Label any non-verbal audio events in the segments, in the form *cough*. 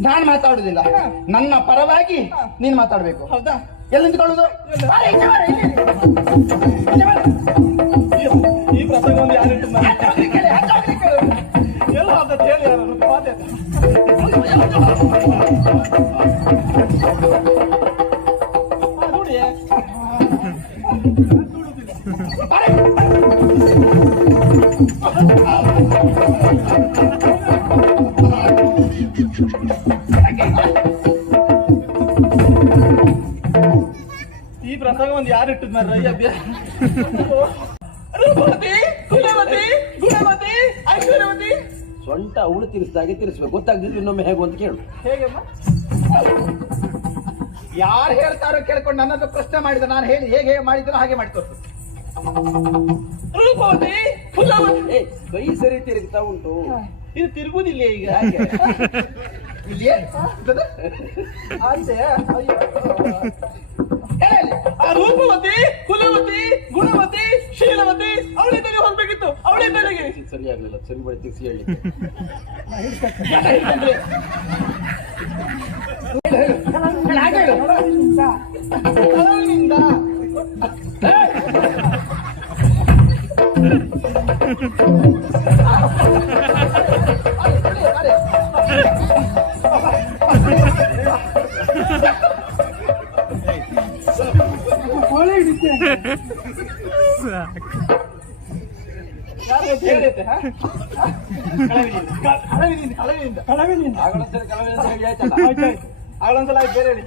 ನಾನ್ ಮಾತಾಡುದಿಲ್ಲ. ನನ್ನ ಪರವಾಗಿ ನೀನ್ ಮಾತಾಡ್ಬೇಕು. ಹೌದಾ? ಎಲ್ಲಿ ನಿಂತ್ಕೊಳ್ಳುದು. ಈ- ಈ ಪ್ರಸಂಗ ಒಂದು ಯಾರಿಟ್ಟು ಆಚೆ ಹೋಗ್ಲಿಕ್ಕೆ ಹೇಳಿ, ಆಚೆ ಹೋಗ್ಲಿಕ್ಕೆ ಹೇಳು. ಎಲ್ಲ ಅಂತ ಹೇಳಿ ಯಾರು? ನೋಡಿ. ಬಾರೆ. ಪ್ರಸಂಗ ಒಂದು ಯಾರು ಇಟ್ಟದ್ ಮಾರ್ರೆ? ಈ ಅಭ್ಯಾಸ ರೂಪವತಿ ಕುಲವತಿ ಗುಣವತಿ ಐಶ್ವರ್ಯವತಿ. ಸೊಂಟ ಅವಳು ತಿರ್ಸಿದಾಗೆ ತಿರ್ಸ್ಬೇಕು. ಗೊತ್ತಾಗ್ದಿದ್ರೆ ಇನ್ನೊಮ್ಮೆ ಹೇಗೆ ಅಂತ ಕೇಳು. ಹೇಗಮ್ಮ? ಯಾರು ಹೇಳ್ತಾರೋ ಕೇಳ್ಕೊಂಡು ನನ್ನದು ಪ್ರಶ್ನೆ ಮಾಡಿದ ನಾನು ಹೇಳಿ ಹೇಗೆ ಹೇಗೆ ಮಾಡಿದ್ರು ಹಾಗೆ ಮಾಡಿ ತೋರ್ಸು. ರೂಪವತಿ ಕುಲವತಿ. ಏ ಕೈ ಸರಿ ತಿರುಗ್ತಾ ಉಂಟು. ಇದು ತಿರುಗುದಿಲ್ಲ ಈಗ? ಇಲ್ಲ ಇಲ್ಲಿ? ಆಚೆ ಅಯ್ಯೋ. ಹೇಳಿ. ಆ ರೂಪವತಿ ಕುಲವತಿ ಗುಣವತಿ ಶೀಲವತಿ ಅವಳಿದ್ದಲ್ಲಿ ಹೋಗ್ಬೇಕಿತ್ತು ತಲೆಗೆ ಸರಿ ಆಗ್ಲಿಲ್ಲ ಸರಿ ಬಳಿ ತಿಳಿಸಿ ಹೇಳಿ ಹೇಳು, ಆಗಳೊಂದ್ಸಲ ಬೇರೆ ಹೇಳಿ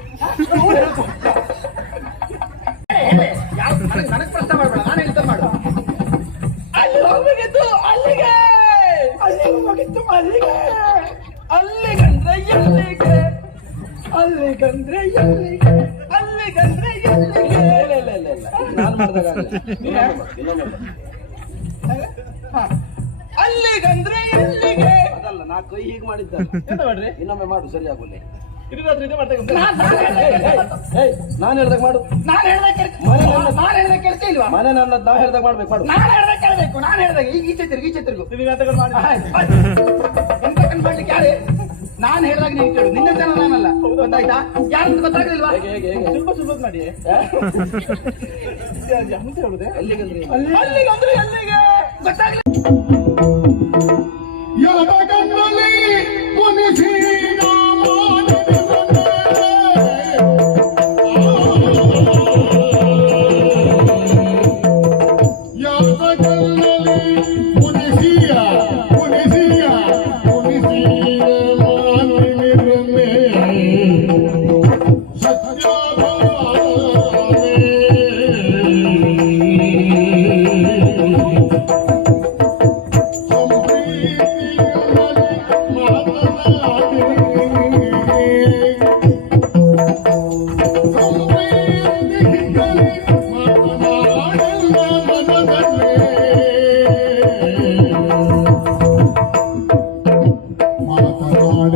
ನನಗೆ ಪ್ರಶ್ನೆ ಮಾಡಬೇಡ ನಾನು ಹೇಳ್ತಾ ಮಾಡು ಅಲ್ಲಿ ಅಲ್ಲಿಗೆ ಅಲ್ಲಿಗೆ ಹೋಗಿತ್ತು ಅಲ್ಲಿಗೆ ಅಲ್ಲಿಗಂದ್ರೆ ಎಲ್ಲಿಗೆ? ಅಲ್ಲಿಗಂದ್ರೆ ಎಲ್ಲಿಗೆ? ಅಲ್ಲಿಗಂದ್ರೆ ಎಲ್ಲಿಗೆ ಅದಲ್ಲ ನಾ ಕೈ ಹೀಗೆ ಮಾಡಿದ್ದ ಎಂತ ಮಾಡ್ರಿ? ಇನ್ನೊಮ್ಮೆ ಮಾಡು ಸರಿ ಆಗುಲ್ಲ ನಾನ್- ಹೇಳ್ದಾಗ ಮಾಡು. ನಾನು ಹೇಳ್ದಾಗ ನಾನು ಹೇಳ್ದಾಗ ಇಲ್ವಾ? ಮನೆ ನನ್ನ ನಾ ಹೇಳ್ದಾಗ ಮಾಡ್ಬೇಕು ಮಾಡು. ನಾನು ಹೇಳ್ದಾಗ ಕೇಳ್ಬೇಕು. ನಾನು ಹೇಳ್ದಾಗ ಈಗ ಈಚೆ ತಿರುಗಿ ಈಚೆ ತಿರುಗು ನೀವು ಮಾಡ್ಲಿಕ್ಕೆ ಯಾರೇ? ನಾನು ಹೇಳಿದಾಗ ನೀನು ಕೇಳು. ನಿನ್ನ ಜನ ನಾನಲ್ಲ. ಗೊತ್ತಾಯ್ತಾ? ಯಾರು ಗೊತ್ತಾಗ್ಲಿಲ್ವಾ? ಹೇಗೆ ಹೇಗೆ ಹೇಗೆ? ಸ್ವಲ್ಪ ಸ್ವಲ್ಪ ಮಾಡಿ. ಅಂತ ಹೇಳುದೆ. ಎಲ್ಲಿಗಂದ್ರೆ ಅಲ್ಲಿಗಂದ್ರೆ ಎಲ್ಲಿಗೆ ಗೊತ್ತಾಗ್ಲಿ.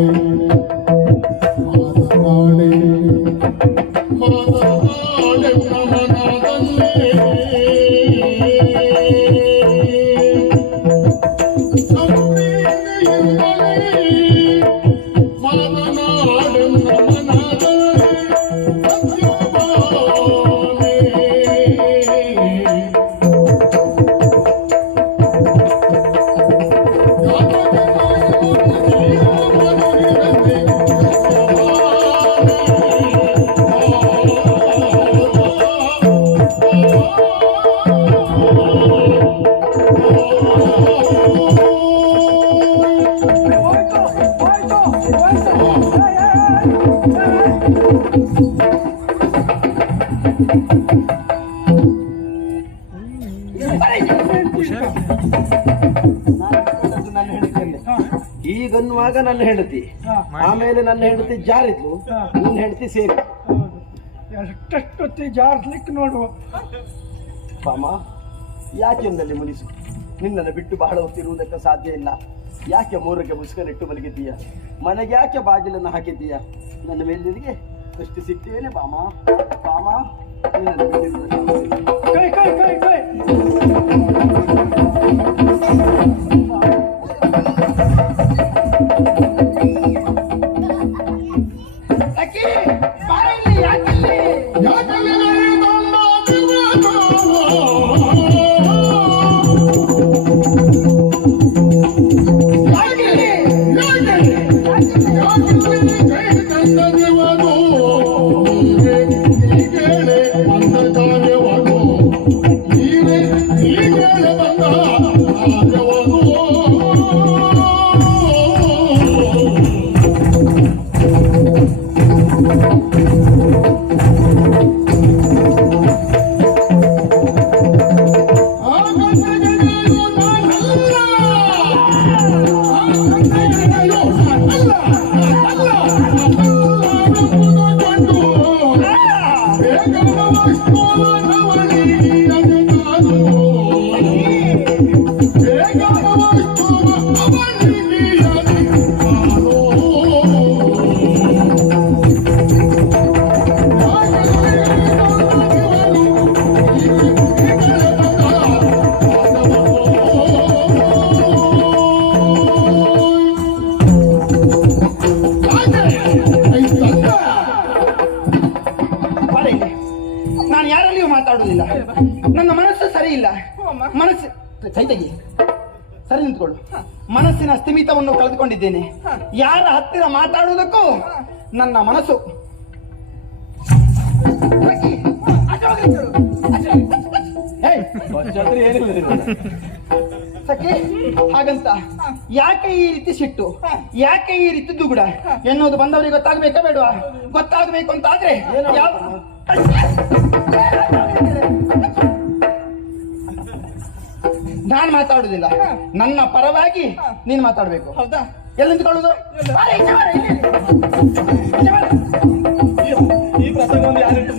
Amen. ನನ್ನ ಹೆಂಡತಿ. ಆಮೇಲೆ ನನ್ನ ಹೆಂಡತಿ ಜಾರಿದ್ಲು. ನನ್ನ ಹೆಂಡತಿ ಸೇರಿ. ಎಷ್ಟೊತ್ತಿ ಜಾರಿಸ್ಲಿಕ್ಕೆ ನೋಡುವ ಪಾಮ ಯಾಕೆಂದಲ್ಲಿ ಮುನಿಸು? ನಿನ್ನನ್ನು ಬಿಟ್ಟು ಬಹಳ ಹೊತ್ತಿರುವುದಕ್ಕೆ ಸಾಧ್ಯ ಇಲ್ಲ. ಯಾಕೆ ಮೂರಕ್ಕೆ ಮುಸ್ಕನಿಟ್ಟು ಮಲಗಿದ್ದೀಯ? ಮನೆಗೆ ಯಾಕೆ ಬಾಗಿಲನ್ನು ಹಾಕಿದ್ದೀಯ? ನನ್ನ ಮೇಲೆ ನಿನಗೆ ಅಷ್ಟು ಸಿಗ್ತೇನೆ ಬಾಮಾ ಪಾಮ ನಿನ್ನನ್ನು ಬಿಟ್ಟಿರುವುದಕ್ಕೆ ಮನಸ್ಸು ಚೈತಗಿ ಸರಿ ನಿಂತ್ಕೊಳ್ಳು. ಮನಸ್ಸಿನ ಸ್ಥಿಮಿತವನ್ನು ಕಳೆದುಕೊಂಡಿದ್ದೇನೆ. ಯಾರ ಹತ್ತಿರ ಮಾತಾಡುವುದಕ್ಕೂ ನನ್ನ ಮನಸ್ಸು. ಸಖಿ ಹಾಗಂತ. ಯಾಕೆ ಈ ರೀತಿ ಸಿಟ್ಟು? ಯಾಕೆ ಈ ರೀತಿ ದುಗುಡ? ಎನ್ನುವುದು ಬಂದವರಿಗೆ ಗೊತ್ತಾಗ್ಬೇಕಾ ಬೇಡವಾ? ಗೊತ್ತಾಗಬೇಕು ಅಂತ ಆದ್ರೆ ಯಾವ ನಾನ್ ಮಾತಾಡುದಿಲ್ಲ. ನನ್ನ ಪರವಾಗಿ ನೀನ್ ಮಾತಾಡ್ಬೇಕು. ಹೌದಾ? ಎಲ್ಲಿ ನಿಂತ್ಕೊಳ್ಳೋದು. ಈ ಪ್ರಸಂಗ ಯಾರು ಹೇಳಿ,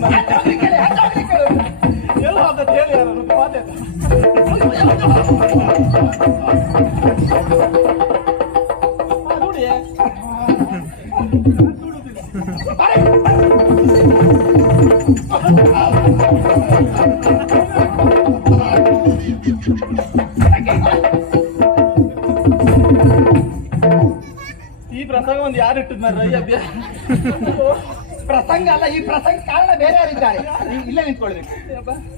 ಪ್ರಸಂಗ ಒಂದು ಯಾರು ಇಟ್ಟದ್ ಮಾರ್ರೆ, ಈ ಪ್ರಸಂಗ ಅಲ್ಲ ಈ ಪ್ರಸಂಗ ಕಾರಣ ಬೇರೆ ಯಾರಿದ್ದಾರೆ ಇಲ್ಲೇ ನಿಂತ್ಕೊಳ್ಬೇಕು.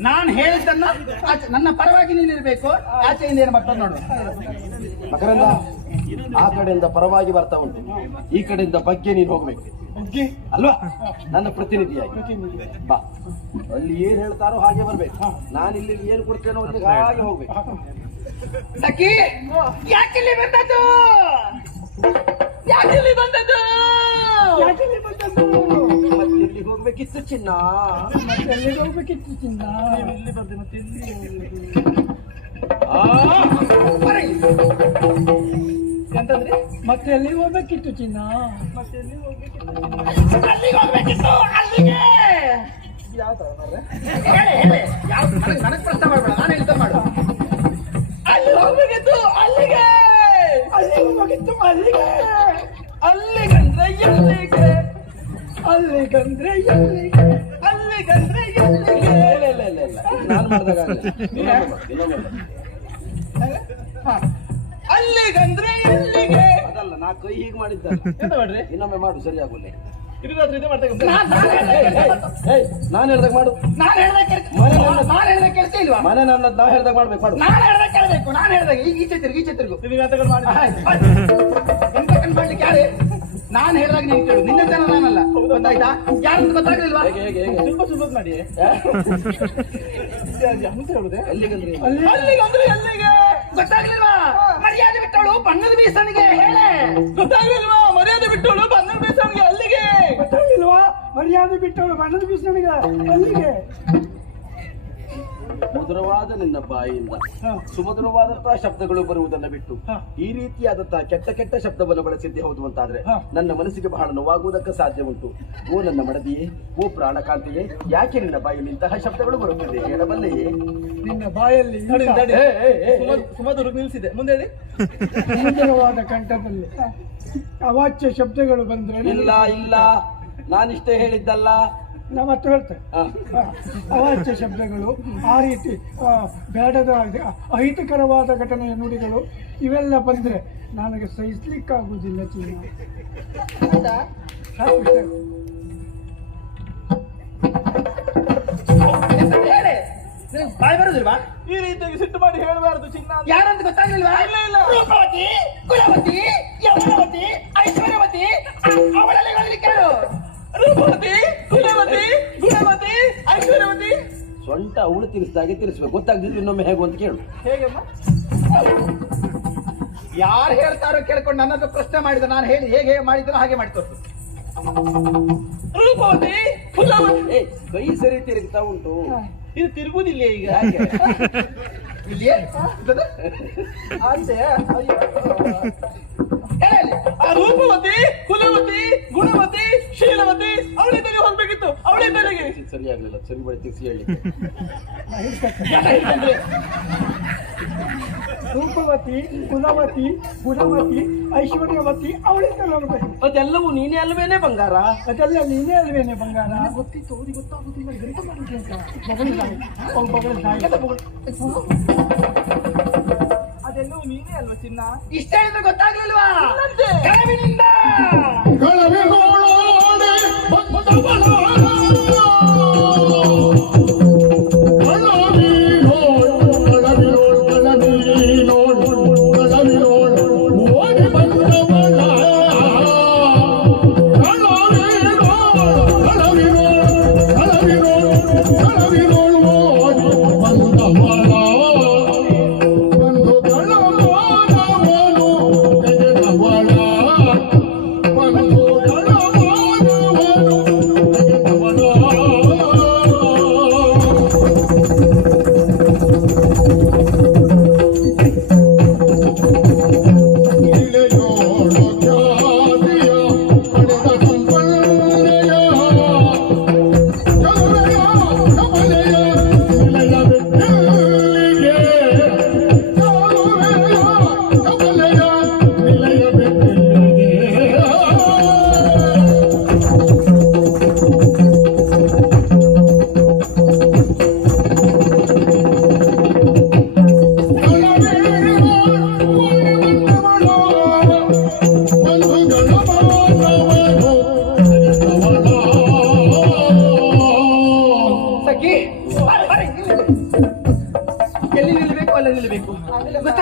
ನಾನು ಹೇಳಿದ್ದನ್ನ ಆಚೆ ನನ್ನ ಪರವಾಗಿ ನೀನಿರ್ಬೇಕು ಆಚೆಯಿಂದ ಏನು ಮಾಡ್ತಾರೆ ನೋಡು. ಮಕರಂದ ಆ ಕಡೆಯಿಂದ ಪರವಾಗಿ ಬರ್ತಾ ಉಂಟು. ಈ ಕಡೆಯಿಂದ ಬಗ್ಗೆ ನೀನು ಹೋಗ್ಬೇಕು. ಅಲ್ವಾ? ನನ್ನ ಪ್ರತಿನಿಧಿಯಾಗಿ. ಬಾ. ಅಲ್ಲಿ ಏನ್ ಹೇಳ್ತಾರೋ ಹಾಗೆ ಬರ್ಬೇಕು. ನಾನು ಇಲ್ಲಿ ಏನು ಕೊಡ್ತೇನೋ ಹಾಗೆ ಹೋಗ್ಬೇಕು. ಸಖಿ ಯಾಕೆ ಬಂದದ್ದು? ಯಾಕಿಲ್ಲಿ ಬಂದದ್ದು? ಮತ್ತೆ ಎಲ್ಲಿಗೆ ಹೋಗ್ಬೇಕಿತ್ತು ಚಿನ್ನ? ಮತ್ತೆ ಎಲ್ಲಿಗೆ ಹೋಗ್ಬೇಕಿತ್ತು ಚಿನ್ನ? ಎಲ್ಲಿ ಬಂದೆ ಮತ್ತೆ ಎಲ್ಲಿ. ಎಂತಂದ್ರೆ? ಮತ್ತೆ ಎಲ್ಲಿಗೆ ಹೋಗ್ಬೇಕಿತ್ತು ಚಿನ್ನ? ಮತ್ತೆ ಎಲ್ಲಿ ಹೋಗ್ಬೇಕಿತ್ತು ಅಲ್ಲಿಗೆ ಹೋಗ್ಬೇಕಿತ್ತು ಅಲ್ಲಿಗೆ! ಯಾವ ತರ ಯಾವ ಅಲ್ಲಿಗಂದ್ರೆ ಎಲ್ಲಿಗೆ ಅಲ್ಲಿಗಂದ್ರೆ ಎಲ್ಲಿಗೆ ನಾನು ಮಾಡಿದಾಗ. ಅಲ್ಲಿಗಂದ್ರೆ ಎಲ್ಲಿಗೆ? ಅದಲ್ಲ ನಾ ಕೈ ಹೀಗೆ ಮಾಡಿದ್ದ ಎಂತ ಮಾಡ್ರಿ? ಇನ್ನೊಮ್ಮೆ ಮಾಡು ಸರಿ ಆಗುಲ್ಲ ನಾನ್- ಹೇಳ್ದಾಗ ಮಾಡು. ನಾನು ಹೇಳ್ದಾಗ ಕೇಳ್ತಿ ಮನೆ ನನ್ನ- ನಾನು ಹೇಳ್ದಾಗ ಕೇಳ್ತಿ ಇಲ್ವಾ? ಮನೆ ನನ್ನ ನಾ ಹೇಳ್ದಾಗ ಮಾಡ್ಬೇಕು ಮಾಡು. ನಾನು ಹೇಳ್ದಾಗ ಕೇಳ್ಬೇಕು ನಾನು ಹೇಳ್ದಾಗ. ಈಗ ಈಚೆ ತಿರುಗಿ ಈಚೆ ತಿರುಗು. ನೀವು ಎಂತಗಳು ಮಾಡಿ. ಎಂತ ಯಾರೇ? ನಾನು ಹೇಳಿದಾಗ ನೀನು ಕೇಳು. ನಿನ್ನ ಜನ ನಾನಲ್ಲ. ಗೊತ್ತಾಯ್ತಾ? ಯಾರು ಗೊತ್ತಾಗ್ಲಿಲ್ವಾ? ಸ್ವಲ್ಪ ಸ್ವಲ್ಪ ಮಾಡಿ? ಅಂತ ಹೇಳುದೆ? ಅಲ್ಲಿಗಂದ್ರೆ ಅಲ್ಲಿ ಅಲ್ಲಿಗಂದ್ರೆ ಎಲ್ಲಿಗೆ? ಗೊತ್ತಾಗ್ಲಿಲ್ವಾ? ಮರ್ಯಾದೆ ಬಿಟ್ಟಳು ಬಣ್ಣದ ಬೀಸನಿಗೆ ಹೇಳೆ. ಗೊತ್ತಾಗ್ಲಿಲ್ವಾ? ಮರ್ಯಾದೆ ಬಿಟ್ಟವಳು ಬಣ್ಣದ ಬೀಸನಿಗೆ ಅಲ್ಲಿಗೆ? ಗೊತ್ತಾಗಿಲ್ವಾ ಮರ್ಯಾದೆ ಬಿಟ್ಟವಳು ಬಣ್ಣದ ಬೀಸನಿಗೆ ಅಲ್ಲಿಗೆ? ಮಧುರವಾದ ನಿನ್ನ ಬಾಯಿಯಿಂದ ಸುಮಧುರವಾದಂತಹ ಶಬ್ದಗಳು ಬರುವುದನ್ನ ಬಿಟ್ಟು ಈ ರೀತಿಯಾದಂತಹ ಕೆಟ್ಟ ಕೆಟ್ಟ ಶಬ್ದವನ್ನು ಬಳಸಿದ್ದೆ ಹೌದು ಅಂತಾದ್ರೆ ನನ್ನ ಮನಸ್ಸಿಗೆ ಬಹಳ ನೋವಾಗುವುದಕ್ಕೆ ಸಾಧ್ಯ ಉಂಟು. ಓ ನನ್ನ ಮಡದಿಯೇ ಓ ಪ್ರಾಣಕಾಂತಿಯೇ ಯಾಕೆ ನಿನ್ನ ಬಾಯಲ್ಲಿ ಇಂತಹ ಶಬ್ದಗಳು ಬರುತ್ತಿದೆ ಹೇಳಬಲ್ಲೆಯೇ ನಿನ್ನ ಬಾಯಲ್ಲಿ ಸುಮಧುರ ನಿಲ್ಸಿದೆ. ಮುಂದೆ ಹೇಳಿ. ಸುಂದರವಾದ ಕಂಠದಲ್ಲಿ ಅವಾಚ್ಯ ಶಬ್ದಗಳು ಬಂದ್ರೆ ಇಲ್ಲ ಇಲ್ಲ. ನಾನಿಷ್ಟೇ ಹೇಳಿದ್ದಲ್ಲ. ನಾ ಮತ್ತೆ ಹೇಳ್ತೇನೆ ಆ, ಅವಾಚ್ಯ ಶಬ್ದಗಳು ಆ ರೀತಿ ಬೇಡದ ಅಹಿತಕರವಾದ ಘಟನೆಯ ನುಡಿಗಳು ಇವೆಲ್ಲ ಬಂದರೆ ನನಗೆ ಸಹಿಸ್ಲಿಕ್ಕಾಗುವುದಿಲ್ಲ ಚಿನ್ನ ಬಾಯ್ ಬರೋದಿಲ್ವಾ? ಈ ರೀತಿಯಾಗಿ ಸಿಟ್ಟು ಮಾಡಿ ಹೇಳಬಾರದು ಚಿನ್ನ ಅಂತ. ಯಾರಂತ ಗೊತ್ತಾಗ್ಲಿಲ್ವಾ? ಇಲ್ಲ, ಇಲ್ಲ. ರೂಪವತಿ ಕುಲವತಿ ಯೌವನವತಿ ಐಶ್ವರ್ಯವತಿ ಸ್ವಂತ ಅವಳು ತಿರ್ಸ್ದಾಗೆ ತಿರ್ಸ್ಬೇಕು ಗೊತ್ತಾಗ್ದಿದ್ರೆ ಇನ್ನೊಮ್ಮೆ ಹೇಗು ಅಂತ ಕೇಳು. ಹೇಗಮ್ಮ? ಯಾರು ಹೇಳ್ತಾರೋ ಕೇಳ್ಕೊಂಡು ನನ್ನದು ಪ್ರಶ್ನೆ ಮಾಡಿದ ನಾನು ಹೇಳಿ ಹೇಗೆ ಹೇಗೆ ಮಾಡಿದ್ರು ಹಾಗೆ ಮಾಡಿ ತೋರ್ಸು. ಏ ಕೈ ಸರಿ ತಿರುಗ್ತಾ ಉಂಟು. ಇದು ತಿರುಗುದಿಲ್ಲ ಈಗ. ಇಲ್ಲಿ ರೂಪವತಿ ಕುಲವತಿ ಗುಣವತಿ ಶೀಲವತಿ ಅವಳಿಂದಲೇ ಹೋಗ್ಬೇಕಿತ್ತು. ಅವಳಿಂದಲೇ ಸರಿ ಆಗ್ಲಿಲ್ಲ ಸರಿ ಬಳಿ ತಿಳಿಸಿ ಹೇಳಿ. ರೂಪವತಿ ಕುಲವತಿ ಗುಣವತಿ ಐಶ್ವರ್ಯವತಿ ಅವಳಿ ತಲೆ ಹೋಗ್ಬೇಕು. ಅದೆಲ್ಲವೂ ನೀನೇ ಅಲ್ವೇನೆ ಬಂಗಾರ? ಅದೆಲ್ಲ ನೀನೇ ಅಲ್ವೇನೆ ಬಂಗಾರ? ಗೊತ್ತಿತ್ತು ಅವ್ರಿಗೆ ಗೊತ್ತಾಗುದಿಲ್ಲ ಗಣಿತ ಮಾಡಿದ್ರೆ ಅಂತ. ಮಗಳು ಅವ್ಳ ಮಗಳು ಅಲ್ವಾ ಚಿನ್ನ? ಇಷ್ಟ ಹೇಳಿದ್ರೆ ಗೊತ್ತಾಗ್ಲಿಲ್ವಾ?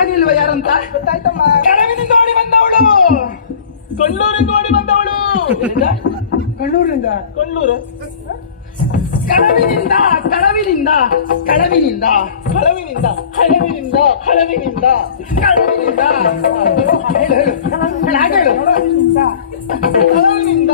ಗೊತ್ತಾಗ್ಲಿಲ್ವಾ ಯಾರಂತ? ಗೊತ್ತಾಯ್ತಮ್ಮ. ಕೆಳವಿನಿಂದ ಓಡಿ ಬಂದವಳು. ಕಣ್ಣೂರಿಂದ ಓಡಿ ಬಂದವಳು. ಕಣ್ಣೂರಿಂದ. ಕೊಳ್ಳೂರು ಕಳವಿನಿಂದ ಕಳವಿನಿಂದ ಕಳವಿನಿಂದ. ಕಳವಿನಿಂದ ಕಳವಿನಿಂದ ಕಳವಿನಿಂದ. ಕಳವಿನಿಂದ. ಕಳವಿನಿಂದ? ಕಳವಿನಿಂದ.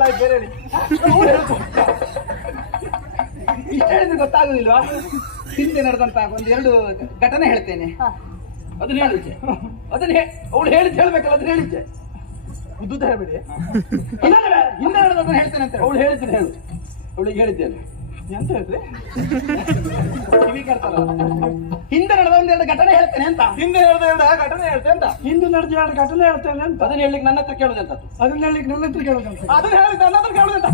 ಆಯ್ತು ಬೇರೆ ಹೇಳಿ ಇಷ್ಟ ಹೇಳಿದ್ರೆ ಗೊತ್ತಾಗುದಿಲ್ವಾ ಹಿಂದೆ ನಡೆದಂತ ಒಂದೆರಡು ಘಟನೆ ಹೇಳ್ತೇನೆ ಅದನ್ನ ಹೇಳಿದ್ದೆ ಅದನ್ನ ಅವಳು ಹೇಳಿದ್ ಹೇಳ್ಬೇಕಲ್ಲ, ಅದನ್ನ ಹೇಳಿದ್ದೆ ಉದ್ದುದ್ದ ಹೇಳ್ಬೇಡಿ ಹಿಂದೆ ನಡೆದದನ್ನ ಹೇಳ್ತೇನೆ ಅಂತ ಅವಳು ಹೇಳ್ತೀನಿ ಹೇಳು. ಅವಳಿಗೆ ಹೇಳಿದ್ದೇನೆ ಎಂತ ಹೇಳ್ರಿ ಕಿವಿ ಕೇಳ್ತಾರಲ್ಲ ಹಿಂದೆ ನಡೆದ ಒಂದೆರಡು ಘಟನೆ ಹೇಳ್ತೇನೆ ಅಂತ. ಹಿಂದೆ ನಡೆದ ಎರಡು ಘಟನೆ ಹೇಳ್ತೇನೆ ಅಂತ. ಹಿಂದೆ ನಡೆದ ಎರಡು ಘಟನೆ ಹೇಳ್ತೇನೆ ಅಂತ. ಅದನ್ನ ಹೇಳಿಕ್ ನನ್ನ ಹತ್ರ ಕೇಳುದಂತ ಅದನ್ನ ಹೇಳಿಕ್ ನನ್ನ ಹತ್ರ ಅಂತ ಅದನ್ನ ಹೇಳಿದ ನನ್ನ ಹತ್ರ ಕೇಳುದಂತ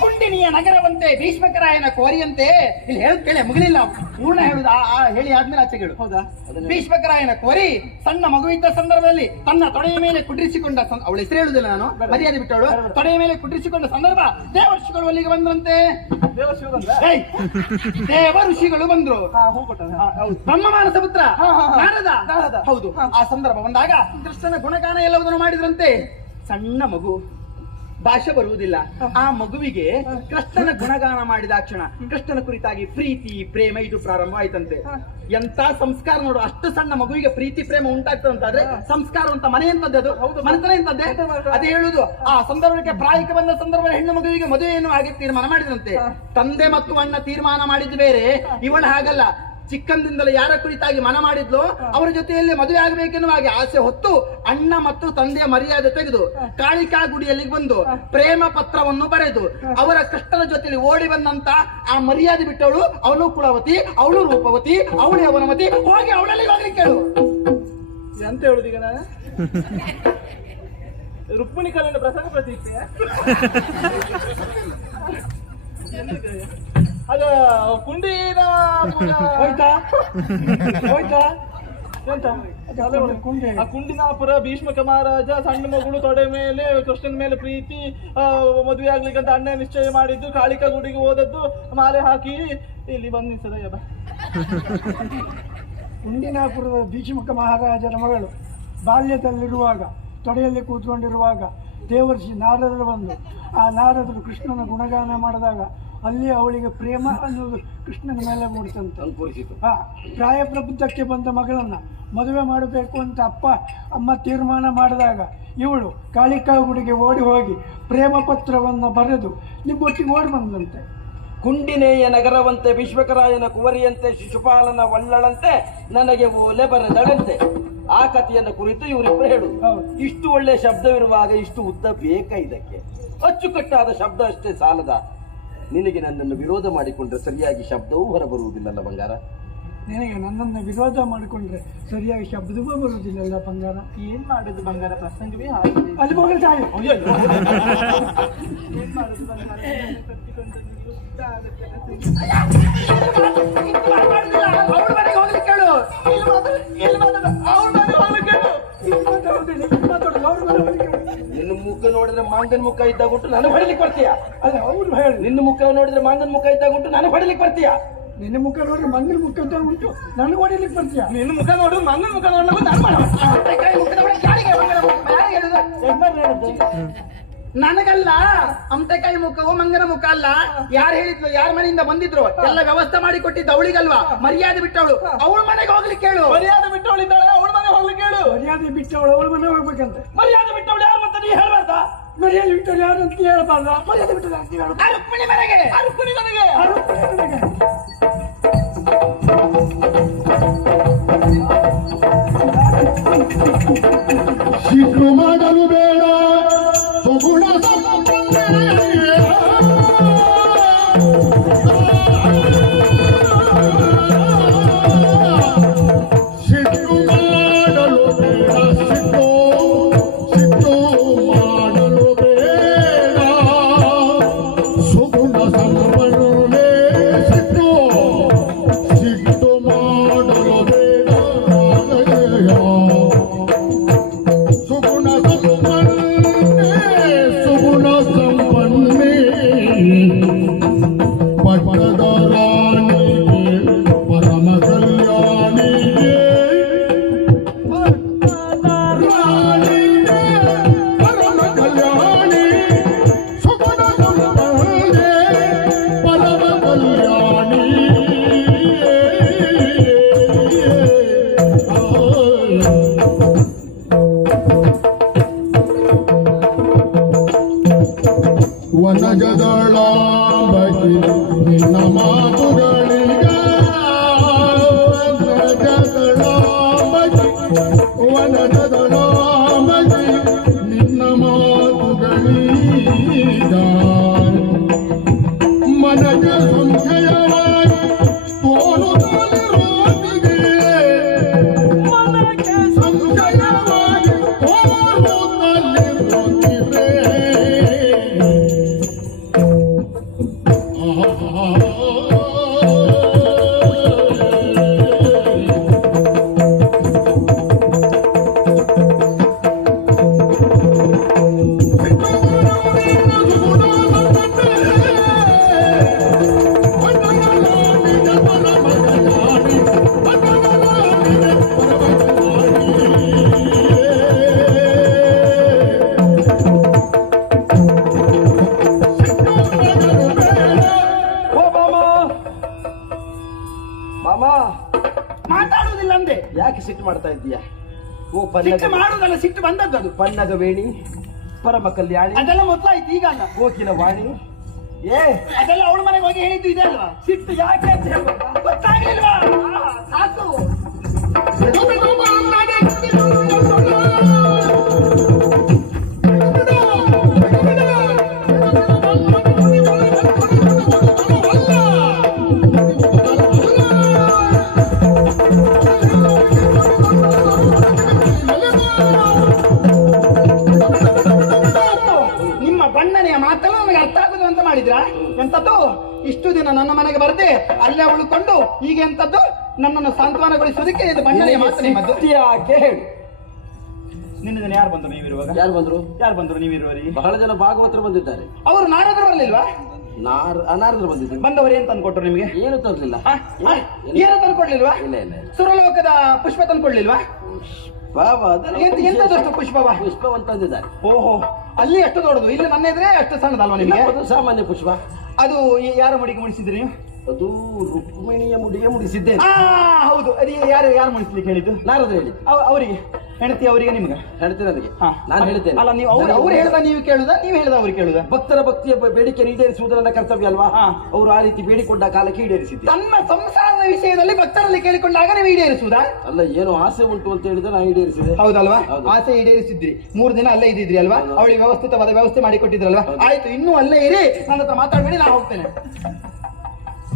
ಕುಂಡಿನಿಯ ನಗರವಂತೆ ಭೀಷ್ಮಕರಾಯನ ಕೋರಿಯಂತೆ ಇಲ್ಲಿ ಹೇಳ್ತೇಳೆ ಮುಗಿಲಿಲ್ಲ ಮುಗಿಲಿಲ್ಲ. ಪೂರ್ಣ ಹೇಳುದ ಹೇಳಿ ಆದ್ಮೇಲೆ ಆಚೆ ಕೇಳು. ಹೌದಾ? ಭೀಷ್ಮಕರಾಯನ ಕೋರಿ ಸಣ್ಣ ಮಗುವಿದ್ದ ಸಂದರ್ಭದಲ್ಲಿ ತನ್ನ ತೊಡೆಯ ಮೇಲೆ ಕುಡ್ರಿಸಿಕೊಂಡ ಅವಳು ಹೆಸರು ಹೇಳುದಿಲ್ಲ ನಾನು ಮರ್ಯಾದೆ ಬಿಟ್ಟವಳು. ತೊಡೆಯ ಮೇಲೆ ಕುಡ್ರಿಸಿಕೊಂಡ ಸಂದರ್ಭ ದೇವರ್ಷಿಗಳು ಅಲ್ಲಿಗೆ ಬಂದ್ರಂತೆ! ದೇವ ಋಷಿಗಳು ಬಂದ್ರು. ಬ್ರಹ್ಮ ಮಾನಸ ಪುತ್ರ ನಾರದ. ಹೌದು. ಆ ಸಂದರ್ಭ ಬಂದಾಗ ಕೃಷ್ಣನ ಗುಣಗಾನ ಎಲ್ಲವುದನ್ನು ಮಾಡಿದ್ರಂತೆ. ಸಣ್ಣ ಮಗು. ಭಾಷೆ ಬರುವುದಿಲ್ಲ. ಆ ಮಗುವಿಗೆ ಕೃಷ್ಣನ ಗುಣಗಾನ ಮಾಡಿದ ಕ್ಷಣ ಕೃಷ್ಣನ ಕುರಿತಾಗಿ ಪ್ರೀತಿ ಪ್ರೇಮ ಇದು ಪ್ರಾರಂಭ ಆಯ್ತಂತೆ. ಎಂತ ಸಂಸ್ಕಾರ ನೋಡು ಅಷ್ಟು ಸಣ್ಣ ಮಗುವಿಗೆ ಪ್ರೀತಿ ಪ್ರೇಮ ಉಂಟಾಗ್ತದಂತಾದ್ರೆ ಸಂಸ್ಕಾರ ಅಂತ ಮನೆ ಎಂತದ್ದು ಅದು? ಮನೆತನ ಎಂತದ್ದೇ? ಅದೇ ಹೇಳುದು ಆ ಸಂದರ್ಭಕ್ಕೆ ಪ್ರಾಯಕ್ಕೆ ಬಂದ ಸಂದರ್ಭದಲ್ಲಿ ಹೆಣ್ಣು ಮಗುವಿಗೆ ಮದುವೆಯನ್ನು ಆಗಿ ತೀರ್ಮಾನ ಮಾಡಿದಂತೆ. ತಂದೆ ಮತ್ತು ಅಣ್ಣ ತೀರ್ಮಾನ ಮಾಡಿದ್ದು ಬೇರೆ ಇವಳು ಹಾಗಲ್ಲ. ಚಿಕ್ಕಂದಿಂದಲೇ ಯಾರ ಕುರಿತಾಗಿ ಮನ ಮಾಡಿದ್ಲು ಅವರ ಜೊತೆಯಲ್ಲಿ ಮದುವೆ ಆಗಬೇಕೆನ್ನುವ ಹಾಗೆ ಆಸೆ ಹೊತ್ತು ಅಣ್ಣ ಮತ್ತು ತಂದೆಯ ಮರ್ಯಾದೆ ತೆಗೆದು ಕಾಳಿಕಾ ಗುಡಿಯಲ್ಲಿ ಬಂದು ಪ್ರೇಮ ಪತ್ರವನ್ನು ಬರೆದು ಅವರ ಕಷ್ಟದ ಜೊತೆಯಲ್ಲಿ ಓಡಿ ಬಂದಂತ ಆ ಮರ್ಯಾದೆ ಬಿಟ್ಟವಳು ಅವಳು ಕುಳವತಿ ಅವಳು ರೂಪವತಿ ಅವಳು ಅವನಮತಿ ಹೋಗಿ ಅವಳಲ್ಲಿ ಹೋಗ್ಲಿಕ್ಕೆ ಕೇಳು. ಎಂತ ಹೇಳುದೀಗ ನಾನು? ರುಕ್ಮಿಣಿ ಕಲ್ಲಿನ ಪ್ರಸಂಗ ಪ್ರತಿಷ್ಠೆ *laughs* ಅದು ಕುಂಡಿನ ಹೋಯ್ತಾ? ಹೋಯ್ತಾ? ಎಂತ? ಆ ಕುಂಡಿನಾಪುರ ಭೀಷ್ಮಕ ಮಹಾರಾಜ ಸಣ್ಣ ಮಗಳು ತೊಡೆ ಮೇಲೆ ಕೃಷ್ಣನ ಮೇಲೆ ಪ್ರೀತಿ ಮದುವೆ ಆಗ್ಲಿಕ್ಕಂತ ಅಣ್ಣ ನಿಶ್ಚಯ ಮಾಡಿದ್ದು ಕಾಳಿಕಾ ಗುಡಿಗೆ ಹೋದದ್ದು ಮಾಲೆ ಹಾಕಿ. ಇಲ್ಲಿ ಬಂದು ನಿಲ್ಸದ ಕುಂಡಿನಾಪುರದ ಭೀಷ್ಮಕ ಮಹಾರಾಜನ ಮಗಳು ಬಾಲ್ಯದಲ್ಲಿರುವಾಗ ತೊಡೆಯಲ್ಲಿ ಕೂತ್ಕೊಂಡಿರುವಾಗ ದೇವರ್ಷಿ ನಾರದರು ಬಂದು ಆ ನಾರದರು ಕೃಷ್ಣನ ಗುಣಗಾನ ಮಾಡಿದಾಗ ಅಲ್ಲಿ ಅವಳಿಗೆ ಪ್ರೇಮ ಅನ್ನೋದು ಕೃಷ್ಣನ ಮೇಲೆ ಮೂಡಿತಂತೆ. ಅಂಕುರಿಸಿತು ಆ ಪ್ರಾಯ ಪ್ರಬುದ್ಧಕ್ಕೆ ಬಂದ ಮಗಳನ್ನ ಮದುವೆ ಮಾಡಬೇಕು ಅಂತ ಅಪ್ಪ ಅಮ್ಮ ತೀರ್ಮಾನ ಮಾಡಿದಾಗ ಇವಳು ಕಾಳಿಕಾ ಗುಡಿಗೆ ಓಡಿ ಹೋಗಿ ಪ್ರೇಮ ಪತ್ರವನ್ನು ಬರೆದು ನಿಮ್ಮೊಟ್ಟಿಗೆ ಓಡಿ ಬಂದಂತೆ. ಕುಂಡಿನೇಯ ನಗರವಂತೆ ವಿಶ್ವಕರಾಯನ ಕುವರಿಯಂತೆ ಶಿಶುಪಾಲನ ಒಳ್ಳಳಂತೆ ನನಗೆ ಓಲೆ ಬರೆದಳಂತೆ. ಆ ಕಥೆಯನ್ನು ಕುರಿತು ಇವರಿಬ್ಬರು ಹೇಳು. ಇಷ್ಟು ಒಳ್ಳೆಯ ಶಬ್ದವಿರುವಾಗ ಇಷ್ಟು ಉದ್ದ ಬೇಕಾ ಇದಕ್ಕೆ? ಅಚ್ಚುಕಟ್ಟಾದ ಶಬ್ದ ಅಷ್ಟೇ ಸಾಲದ. ನಿನಗೆ ನನ್ನನ್ನು ವಿರೋಧ ಮಾಡಿಕೊಂಡ್ರೆ ಸರಿಯಾಗಿ ಶಬ್ದವೂ ಹೊರಬರುವುದಿಲ್ಲಲ್ಲ ಬಂಗಾರ ನಿನಗೆ ನನ್ನನ್ನು ವಿರೋಧ ಮಾಡಿಕೊಂಡ್ರೆ ಸರಿಯಾಗಿ ಶಬ್ದವೂ ಬರುವುದಿಲ್ಲಲ್ಲ ಬಂಗಾರ ಏನ್ ಮಾಡುದು ಬಂಗಾರ ಪ್ರಸಂಗವೇ ಹಾಗೆ ಅಲ್ಲಿ ಮಗಳ ತಾಯಿ ಏನ್ ಮಾಡುದು ಬಂಗಾರ ಕಟ್ಟಿಕೊಂಡದ್ದು ಹೋಗ್ಲಿಕ್ಕೆ ಹೇಳು. ಇಲ್ಲಿ ಇಲ್ಲಿ. ನಿನ್ನ ಮುಖ ನೋಡಿದ್ರೆ ಮಾಂಗನ್ ಮುಖ ಇದ್ದಾಗ ಉಂಟು ನಾನು ಹೊಡಿಲಿಕ್ಕೆ ಬರ್ತೀಯ? ಅಲ್ಲ ಅವ್ರು ಹೇಳಿ. ನಿನ್ನ ಮುಖ ನೋಡಿದ್ರೆ ಮಾಂಗನ್ ಮುಖ ಇದ್ದಾಗ ಉಂಟು ನಾನು ಹೊಡಿಲಿಕ್ಕೆ ಬರ್ತೀಯ? ನಿನ್ನ ಮುಖ ನೋಡಿದ್ರೆ ಮಂಗನ ಮುಖ ಅಂತ ಉಂಟು ನನಗೆ ಹೊಡಿಲಿಕ್ಕೆ ಬರ್ತೀಯ? ನಿನ್ನ ಮುಖ ನೋಡು ಮಂಗನ ಮುಖ ನೋಡು ನಾನು ಮಾಡು ನನಗಲ್ಲ ಅಮ್ತೆಕಾಯಿ ಮುಖವು ಮಂಗನ ಮುಖ ಅಲ್ಲ. ಯಾರು ಹೇಳಿದ್ರು ಯಾರ ಮನೆಯಿಂದ ಬಂದಿದ್ರು? ಎಲ್ಲ ವ್ಯವಸ್ಥೆ ಮಾಡಿ ಕೊಟ್ಟಿದ್ದ ಅವಳಿಗಲ್ವಾ? ಮರ್ಯಾದೆ ಬಿಟ್ಟವಳು. ಅವಳ ಮನೆಗೆ ಹೋಗ್ಲಿಕ್ಕೆ ಹೇಳು ಮರ್ಯಾದೆ ಬಿಟ್ಟವಳಿದ್ದಾಳೆ ಅವಳ ಮನೆ ಹೋಗ್ಲಿಕ್ಕೆ ಹೇಳು ಮರ್ಯಾದೆ ಬಿಟ್ಟವಳು ಅವಳ ಮನೆ ಹೋಗ್ಬೇಕಂತ. ಮರ್ಯಾದೆ ಬಿಟ್ಟವಳು ಯಾರು ಅಂತ ನೀ ಹೇಳ್ಬಾರ್ದ? ಮರ್ಯಾದೆ ಬಿಟ್ಟವಳು ಯಾರು ಅಂತ ಹೇಳ್ಬಾರ್ದ? ಮರ್ಯಾದೆ ಬಿಟ್ಟವಳು ಯಾರು ಅಂತ ಹೇಳ್ಬಾರ್ದ? ಮನೆಗೆ. ರುಕ್ಮಿಣಿ ಮನೆಗೆ. ಯಾರು ಅಂತ ಯಾಕೆ ಸಿಟ್ಟು ಮಾಡ್ತಾ ಇದ್ದೀಯಾ? ಓ ಸಿಟ್ಟು ಪನ್ನಗ ಮಾಡುದಲ್ಲ ಸಿಟ್ಟು ಬಂದದ್ದು ಅದು. ಪನ್ನಗ ವೇಣಿ ಪರಮ ಕಲ್ಯಾಣಿ. ಅದೆಲ್ಲ ಮೊದಲಾಯ್ತು ಈಗ ಅಲ್ಲ. ಕೋಕಿಲ ವಾಣಿ. ಏ ಅದೆಲ್ಲ ಅವಳ ಮನೆಗೆ ಹೋಗಿ ಹೇಳಿದ್ದು ಇದೆ ಅಲ್ವಾ? ಸಿಟ್ಟು ಯಾಕೆ ಅಂತ ಹೇಳ್ಬೇಕಾ? ಗೊತ್ತಾಗ್ಲಿಲ್ವಾ? ಆ, ಸಾಕು. ಮಾಡಿದ್ರ? ಎಂತದ್ದು ಇಷ್ಟು ದಿನ ನನ್ನ ಮನೆಗೆ ಬರದೆ ಅಲ್ಲೇ ಉಳ್ಕೊಂಡು ಈಗ ಎಂತದ್ದು ನನ್ನನ್ನು ಸಾಂತ್ವನಗೊಳಿಸೋದಕ್ಕೆ ಇದು ಬಣ್ಣನೆಯ ಮಾತು ಯಾಕೆ ಹೇಳು. ನಿನ್ನ ಯಾರು ಬಂದ್ರು ನೀವಿರುವಾಗ? ಯಾರು ಬಂದ್ರು? ಯಾರು ಬಂದ್ರು ನೀವಿರುವವರಿಗೆ ಬಹಳ ಜನ ಭಾಗವತರು ಬಂದಿದ್ದಾರೆ. ಅವರು ನಾರದ್ರು ಬರಲಿಲ್ವಾ ನಾರ್ ಅನಾರದರು ಬಂದಿದ್ರು. ಬಂದವರು ಏನ್ ತಂದ್ಕೊಟ್ರು ನಿಮ್ಗೆ? ಏನು ತರಲಿಲ್ಲ? ಏನು? ತಂದ್ಕೊಡ್ಲಿಲ್ವಾ ಇಲ್ಲ ಇಲ್ಲ ಸುರಲೋಕದ ಪುಷ್ಪ ತಂದ್ಕೊಡ್ಲಿಲ್ವಾ ಎಂತದಷ್ಟು ಪುಷ್ಪವ ಅಂತ ತಂದಿದ್ದಾರೆ ಓಹೋ ಅಲ್ಲಿ ಎಷ್ಟು ದೊಡ್ಡದು? ಇಲ್ಲಿ ನನ್ನ ಇದ್ರೆ ಅಷ್ಟು ಸಣ್ಣದಲ್ವಾ ನಿಮಗೆ? ಅದು ಸಾಮಾನ್ಯ ಪುಷ್ಪ. ಅದು ಯಾರು ಯಾರ ಮಡಿಗೆ ಮುಡಿಸಿದ್ರಿ ನೀವು? ಅದು ರುಕ್ಮಿಣಿಯ ಮುಡಿಗೆ ಮುಡಿಸಿದ್ದೆ ಆ ಹೌದು. ಅದು ಯಾರು ಯಾರು ಮುಡಿಸ್ಲಿಕ್ಕೆ ಹೇಳಿದ್ದು? ನಾರದ್ರು ಹೇಳಿ. ಅವ- ಅವರಿಗೆ. ಹೆಂಡತಿ ಅವರಿಗೆ ನಿಮ್ಗೆ? ಹೇಳ್ತೇನೆ ಅದಕ್ಕೆ ಹಾ. ನಾನು ಹೇಳ್ತೇನೆ ಅಲ್ಲ ನೀವು ಅವ್ರು ಅವ್ರು ಹೇಳ್ದ ನೀವು ಕೇಳುದ ನೀವು ಹೇಳ್ದ ಅವ್ರು ಕೇಳುದ? ಭಕ್ತರ ಭಕ್ತಿಯ ಬ- ಬೇಡಿಕೆ ಈಡೇರಿಸುವುದು ನನ್ನ ಕರ್ತವ್ಯ ಅಲ್ವಾ? ಹಾ. ಅವರು ಆ ರೀತಿ ಬೇಡಿಕೊಂಡ ಕಾಲಕ್ಕೆ ಈಡೇರಿಸಿದ್ದೆ. ತನ್ನ ಸಂಸಾರದ ವಿಷಯದಲ್ಲಿ ಭಕ್ತರಲ್ಲಿ ಕೇಳಿಕೊಂಡಾಗ ನೀವು ಈಡೇರಿಸುವುದಾ ಅಲ್ಲ ಏನು ಆಸೆ ಉಂಟು ಅಂತ ಹೇಳಿದ್ರೆ ನಾನು ಈಡೇರಿಸಿದೆ. ಹೌದಲ್ವಾ? ಹೌದು. ಆಸೆ ಈಡೇರಿಸಿದ್ರಿ. ಮೂರು ದಿನ ಅಲ್ಲೇ ಇದ್ದಿದ್ರಿ ಅಲ್ವಾ? ಹೌದು. ಅವಳಿಗೆ ವ್ಯವಸ್ಥಿತವಾದ ವ್ಯವಸ್ಥೆ ಮಾಡಿ ಕೊಟ್ಟಿದ್ರಲ್ವಾ. ಆಯ್ತು ಇನ್ನೂ ಅಲ್ಲೇ ಇರಿ. ನನ್ನ ಹತ್ರ ಮಾತಾಡ್ಬೇಡಿ ನಾನು ಹೋಗ್ತೇನೆ.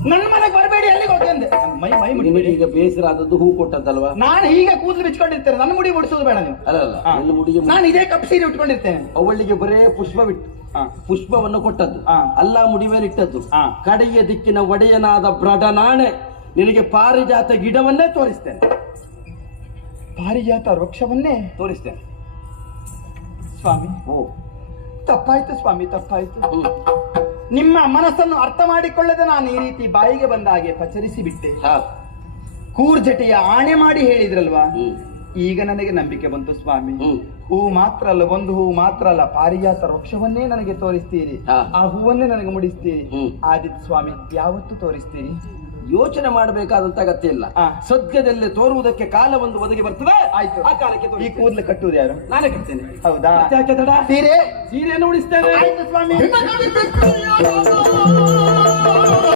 ನನ್ನ ಮನೆಗೆ ಬರಬೇಡಿ ಅಲ್ಲಿಗೆ ಹೋಗ್ತಂದೆ ಮೈ ಮೈ ನಿಮಗೆ ಮುಡಿಬೇಡಿ ಈಗ ಬೇಸರ ಆದದ್ದು ಹೂ ಕೊಟ್ಟದ್ದಲ್ವಾ? ನಾನು ಹೀಗೆ ಕೂದಲು ಬಿಚ್ಕೊಂಡಿರ್ತೇನೆ ನನ್ನ ಮುಡಿ ಮುಡಿಸೋದು ಬೇಡ ನೀವು. ಅಲ್ಲ ಅಲ್ಲ ಹಾ. ನನ್ನ ಮುಡಿಗೆ ನಾನು ಇದೇ ಕಪ್ ಸೀರೆ ಉಟ್ಕೊಂಡಿರ್ತೇನೆ. ಅವಳಿಗೆ ಬರೇ ಪುಷ್ಪ ಬಿಟ್ಟು ಹಾ. ಪುಷ್ಪವನ್ನು ಕೊಟ್ಟದ್ದು. ಹಾ. ಅಲ್ಲ ಮುಡಿ ಮೇಲೆ ಇಟ್ಟದ್ದು. ಹಾ. ಕಡೆಯ ದಿಕ್ಕಿನ ಒಡೆಯನಾದ ಬ್ರಡನಾಣೆ ನಿನಗೆ ಪಾರಿಜಾತ ಗಿಡವನ್ನೇ ತೋರಿಸ್ತೇನೆ. ಪಾರಿಜಾತ ವೃಕ್ಷವನ್ನೇ ತೋರಿಸ್ತೇನೆ. ಸ್ವಾಮಿ. ಓ. ತಪ್ಪಾಯ್ತು ಸ್ವಾಮಿ ತಪ್ಪಾಯ್ತು. ಹ್ಮ್. ನಿಮ್ಮ ಮನಸ್ಸನ್ನು ಅರ್ಥ ಮಾಡಿಕೊಳ್ಳದೆ ನಾನು ಈ ರೀತಿ ಬಾಯಿಗೆ ಬಂದ ಹಾಗೆ ಪಚರಿಸಿ ಬಿಟ್ಟೆ ಕೂರ್ಜಟಿಯ ಆಣೆ ಮಾಡಿ ಹೇಳಿದ್ರಲ್ವಾ? ಈಗ ನನಗೆ ನಂಬಿಕೆ ಬಂತು ಸ್ವಾಮಿ. ಹೂ ಮಾತ್ರ ಅಲ್ಲ ಒಂದು ಹೂ ಮಾತ್ರ ಅಲ್ಲ ಪಾರಿಜಾತ ವೃಕ್ಷವನ್ನೇ ನನಗೆ ತೋರಿಸ್ತೀರಿ. ಆ ಹೂವನ್ನೇ ನನಗೆ ಮುಡಿಸ್ತೀರಿ. ಆದಿತ್ಯ ಸ್ವಾಮಿ ಯಾವತ್ತು ತೋರಿಸ್ತೀರಿ? ಯೋಚನೆ ಮಾಡಬೇಕಾದಂತ ಅಗತ್ಯ ಇಲ್ಲ. ಸದ್ಯದಲ್ಲಿ ತೋರುವುದಕ್ಕೆ ಕಾಲ ಒಂದು ಒದಗಿ ಬರ್ತದೆ. ಆಯ್ತು. ಆ ಕಾಲಕ್ಕೆ ಈ. ಕೂದಲು ಕಟ್ಟುವುದು ಯಾರು? ನಾನೇ ಕಟ್ತೇನೆ. ಹೌದಾ? ಮತ್ತೆ ಯಾಕೆ ತಡ? ಸೀರೆ? ಸೀರೆಯನ್ನು ಉಳಿಸ್ತೇನೆ ಆಯ್ತು ಸ್ವಾಮಿ.